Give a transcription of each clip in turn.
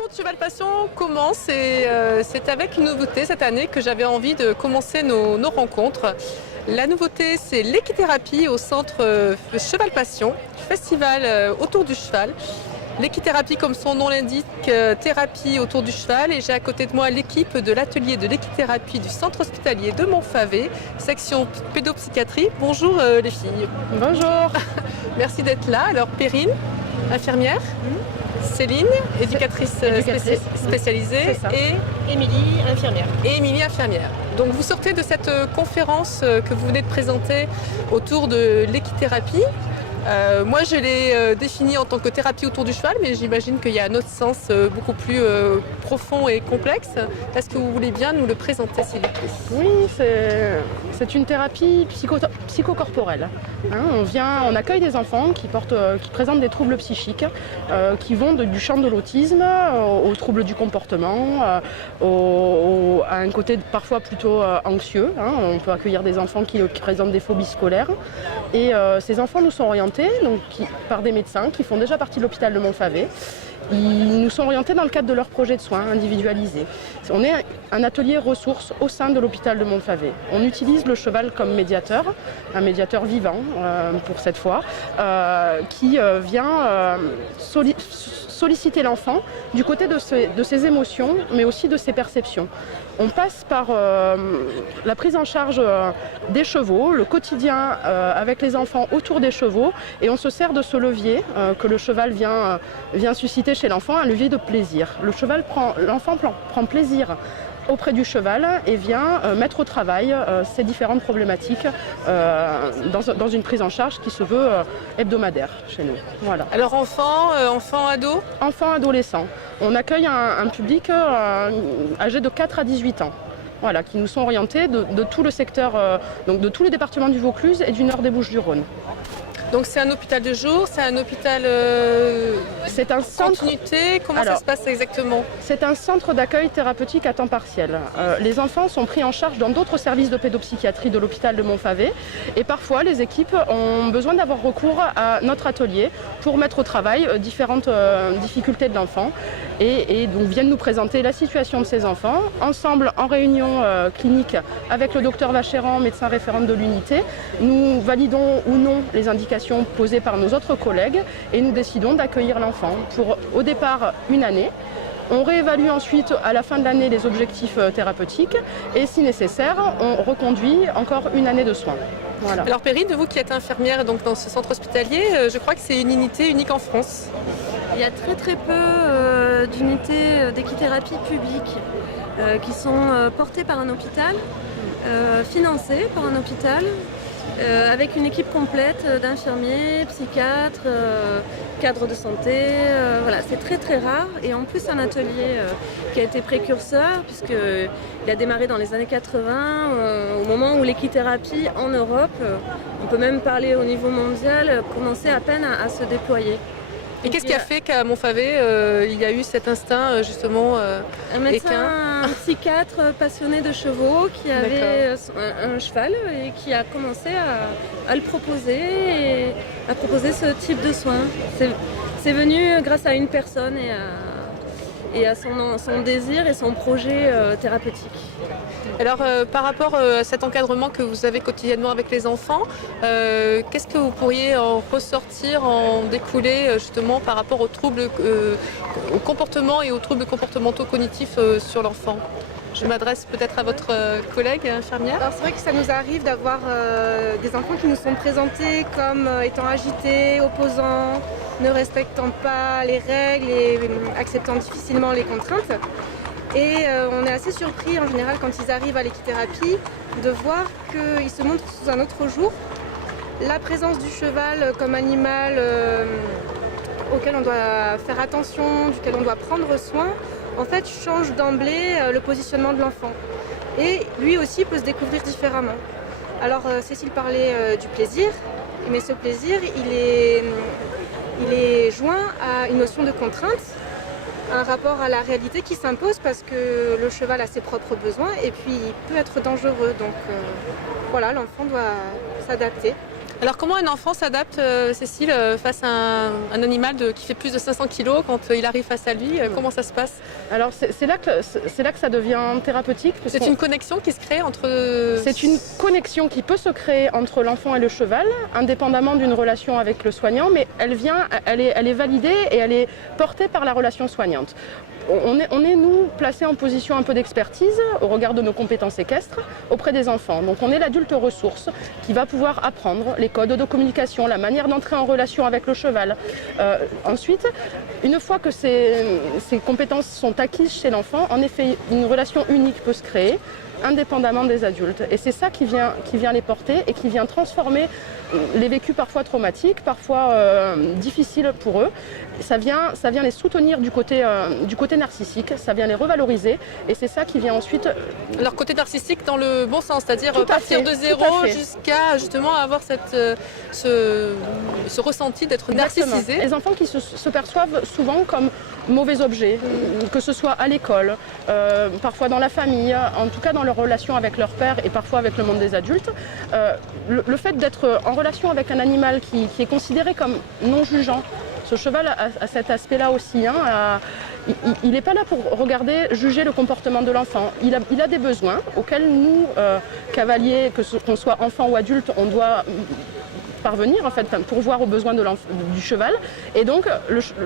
rencontre Cheval Passion commence et c'est avec une nouveauté cette année que j'avais envie de commencer nos rencontres. La nouveauté, c'est l'équithérapie au centre Cheval Passion, festival autour du cheval. L'équithérapie, comme son nom l'indique, thérapie autour du cheval. Et j'ai à côté de moi l'équipe de l'atelier de l'équithérapie du centre hospitalier de Montfavet, section pédopsychiatrie. Bonjour les filles. Bonjour. Merci d'être là. Alors Perrine, infirmière. Céline, éducatrice spécialisée, et Émilie, infirmière. Et Émilie, infirmière. Donc vous sortez de cette conférence que vous venez de présenter autour de l'équithérapie. Moi je l'ai définie en tant que thérapie autour du cheval, mais j'imagine qu'il y a un autre sens beaucoup plus profond et complexe. Est-ce que vous voulez bien nous le présenter, s'il vous plaît? Oui, c'est une thérapie psychocorporelle. On accueille des enfants qui présentent des troubles psychiques, qui vont du champ de l'autisme aux troubles du comportement, à un côté parfois plutôt anxieux. On peut accueillir des enfants qui présentent des phobies scolaires. Et ces enfants nous sont orientés par des médecins qui font déjà partie de l'hôpital de Montfavet. Ils nous sont orientés dans le cadre de leur projet de soins individualisés. On est un atelier ressources au sein de l'hôpital de Montfavet. On utilise le cheval comme médiateur, un médiateur vivant pour cette fois, qui vient solliciter l'enfant du côté de ses émotions, mais aussi de ses perceptions. On passe par la prise en charge des chevaux, le quotidien avec les enfants autour des chevaux, et on se sert de ce levier que le cheval vient susciter chez l'enfant, un levier de plaisir. L'enfant prend plaisir auprès du cheval et vient mettre au travail ces différentes problématiques dans une prise en charge qui se veut hebdomadaire chez nous. Voilà. Alors enfants, ados? Enfants, adolescents. On accueille un public âgé de 4 à 18 ans. Voilà, qui nous sont orientés de tout le secteur, donc de tous les départements du Vaucluse et du nord des Bouches-du-Rhône. Donc c'est un hôpital de jour, c'est un hôpital c'est un centre continuité. Comment ça se passe exactement? C'est un centre d'accueil thérapeutique à temps partiel. Les enfants sont pris en charge dans d'autres services de pédopsychiatrie de l'hôpital de Montfavet et parfois les équipes ont besoin d'avoir recours à notre atelier pour mettre au travail différentes difficultés de l'enfant et donc viennent nous présenter la situation de ces enfants. Ensemble, en réunion clinique avec le docteur Vachéran, médecin référent de l'unité, nous validons ou non les indications posées par nos autres collègues et nous décidons d'accueillir l'enfant pour au départ une année. On réévalue ensuite à la fin de l'année les objectifs thérapeutiques et si nécessaire, on reconduit encore une année de soins. Voilà. Alors Perrine, vous qui êtes infirmière donc, dans ce centre hospitalier, je crois que c'est une unité unique en France. Il y a très peu d'unités d'équithérapie publiques qui sont portées par un hôpital, financées par un hôpital, avec une équipe complète d'infirmiers, psychiatres, cadres de santé. Voilà, c'est très rare. Et en plus, un atelier qui a été précurseur, puisqu'il a démarré dans les années 80, au moment où l'équithérapie en Europe, on peut même parler au niveau mondial, commençait à peine à se déployer. Et qu'est-ce qui a fait qu'à Montfavet, il y a eu cet instinct justement un médecin, un psychiatre passionné de chevaux qui avait un cheval et qui a commencé à le proposer et à proposer ce type de soins. C'est venu grâce à une personne et à son désir et son projet thérapeutique. Alors par rapport à cet encadrement que vous avez quotidiennement avec les enfants, qu'est-ce que vous pourriez en ressortir, en découler justement par rapport aux troubles, au comportement et aux troubles comportementaux cognitifs sur l'enfant? Je m'adresse peut-être à votre collègue infirmière. Alors c'est vrai que ça nous arrive d'avoir des enfants qui nous sont présentés comme étant agités, opposants, ne respectant pas les règles et acceptant difficilement les contraintes. Et on est assez surpris en général quand ils arrivent à l'équithérapie de voir qu'ils se montrent sous un autre jour. La présence du cheval comme animal auquel on doit faire attention, duquel on doit prendre soin, en fait change d'emblée le positionnement de l'enfant. Et lui aussi peut se découvrir différemment. Alors Cécile parlait du plaisir, mais ce plaisir il est joint à une notion de contrainte, un rapport à la réalité qui s'impose parce que le cheval a ses propres besoins et puis il peut être dangereux. Donc voilà, l'enfant doit s'adapter. Alors comment un enfant s'adapte, Cécile, face à un animal qui fait plus de 500 kg quand il arrive face à lui? Comment ça se passe? Alors c'est là que ça devient thérapeutique. C'est une connexion qui se crée entre... C'est une connexion qui peut se créer entre l'enfant et le cheval, indépendamment d'une relation avec le soignant, mais elle est validée et elle est portée par la relation soignante. On est, nous, placés en position un peu d'expertise au regard de nos compétences équestres auprès des enfants. Donc on est l'adulte ressource qui va pouvoir apprendre les codes de communication, la manière d'entrer en relation avec le cheval. Ensuite, une fois que ces compétences sont acquises chez l'enfant, en effet, une relation unique peut se créer, indépendamment des adultes. Et c'est ça qui vient les porter et qui vient transformer les vécus parfois traumatiques, parfois difficiles pour eux. Ça vient les soutenir du côté narcissique, ça vient les revaloriser et c'est ça qui vient ensuite... Leur côté narcissique dans le bon sens, c'est-à-dire partir de zéro jusqu'à justement avoir ce ressenti d'être narcissisé. Les enfants qui se perçoivent souvent comme mauvais objets, que ce soit à l'école, parfois dans la famille, en tout cas dans leur relation avec leur père et parfois avec le monde des adultes. Le fait d'être en relation avec un animal qui est considéré comme non jugeant, ce cheval a cet aspect-là aussi. Il n'est pas là pour regarder, juger le comportement de l'enfant. Il a des besoins auxquels nous, cavaliers, qu'on soit enfant ou adulte, on doit parvenir en fait, pour voir aux besoins du cheval. Et donc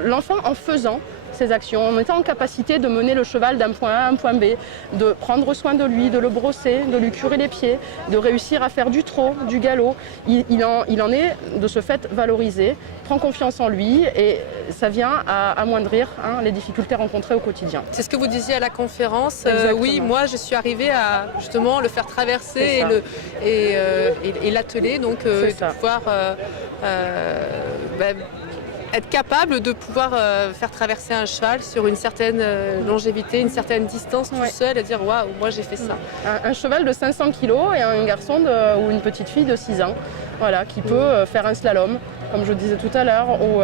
l'enfant, en faisant ses actions, en étant en capacité de mener le cheval d'un point A à un point B, de prendre soin de lui, de le brosser, de lui curer les pieds, de réussir à faire du trot, du galop. Il en est de ce fait valorisé, prend confiance en lui et ça vient à amoindrir les difficultés rencontrées au quotidien. C'est ce que vous disiez à la conférence. Oui, moi je suis arrivée à justement le faire traverser et l'atteler, donc de pouvoir être capable de pouvoir faire traverser un cheval sur une certaine longévité, une certaine distance tout seul, et dire waouh, moi j'ai fait ça. Un cheval de 500 kg et un garçon ou une petite fille de 6 ans, voilà, qui peut faire un slalom, comme je disais tout à l'heure, ou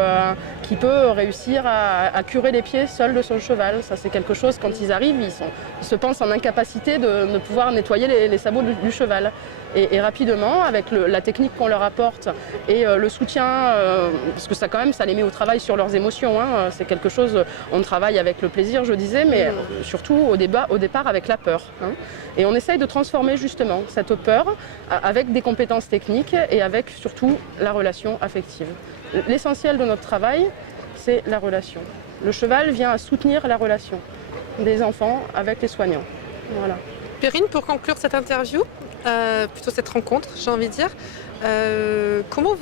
qui peut réussir à curer les pieds seul de son cheval. Ça, c'est quelque chose, quand ils arrivent, ils se pensent en incapacité de pouvoir nettoyer les sabots du cheval. Et rapidement, avec la technique qu'on leur apporte et le soutien, parce que ça quand même, ça les met au travail sur leurs émotions. C'est quelque chose, on travaille avec le plaisir, je disais, mais surtout au départ avec la peur. Et on essaye de transformer justement cette peur avec des compétences techniques et avec surtout la relation affective. L'essentiel de notre travail, c'est la relation. Le cheval vient à soutenir la relation des enfants avec les soignants. Voilà. Perrine, pour conclure cette interview, plutôt cette rencontre, j'ai envie de dire, comment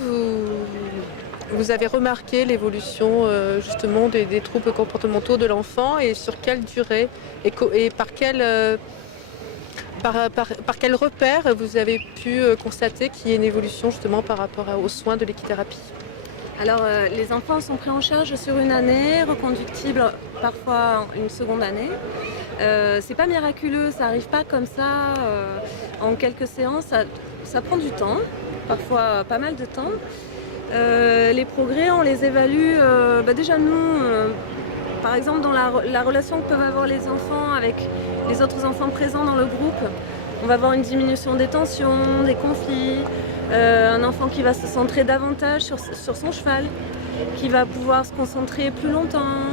vous avez remarqué l'évolution justement des troubles comportementaux de l'enfant et sur quelle durée et par quel repère vous avez pu constater qu'il y ait une évolution justement par rapport aux soins de l'équithérapie? Alors les enfants sont pris en charge sur une année, reconductibles parfois une seconde année. C'est pas miraculeux, ça arrive pas comme ça en quelques séances, ça prend du temps, parfois pas mal de temps. Les progrès, on les évalue, déjà nous, par exemple dans la relation que peuvent avoir les enfants avec les autres enfants présents dans le groupe, on va avoir une diminution des tensions, des conflits, un enfant qui va se centrer davantage sur son cheval, qui va pouvoir se concentrer plus longtemps,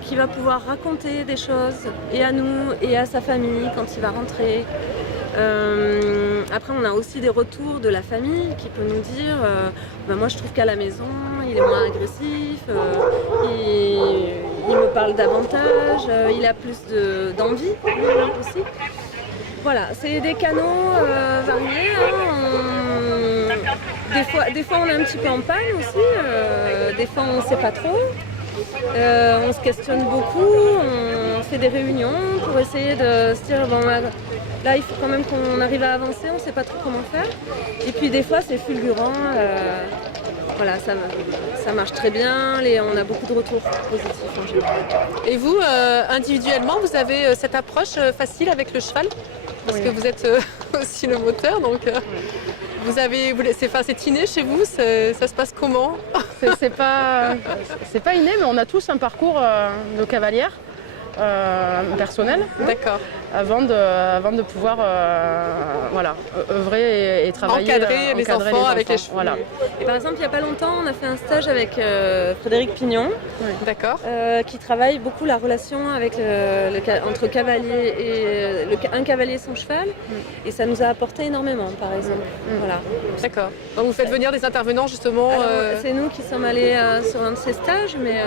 qui va pouvoir raconter des choses et à nous et à sa famille quand il va rentrer. Après on a aussi des retours de la famille qui peut nous dire moi je trouve qu'à la maison il est moins agressif, il me parle davantage, il a plus d'envie aussi. Voilà, c'est des canaux variés. Des fois on est un petit peu en panne aussi, des fois on ne sait pas trop. On se questionne beaucoup, on fait des réunions pour essayer de se dire là il faut quand même qu'on arrive à avancer, on ne sait pas trop comment faire. Et puis des fois c'est fulgurant, voilà, ça marche très bien, on a beaucoup de retours positifs en général. Et vous, individuellement, vous avez cette approche facile avec le cheval? Parce que vous êtes aussi le moteur, donc c'est inné chez vous, ça se passe comment? C'est pas inné, mais on a tous un parcours de cavalière personnel. D'accord. avant de pouvoir œuvrer et travailler. Encadrer les enfants avec les chevaux. Voilà. Et par exemple, il n'y a pas longtemps, on a fait un stage avec Frédéric Pignon, D'accord. qui travaille beaucoup la relation avec entre cavalier et un cavalier et son cheval. Et ça nous a apporté énormément, par exemple. Voilà. D'accord. Donc vous faites venir des intervenants justement. Alors, c'est nous qui sommes allés sur un de ces stages, mais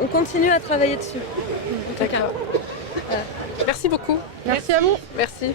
on continue à travailler dessus. En tout cas. Merci beaucoup. Merci à vous. Merci.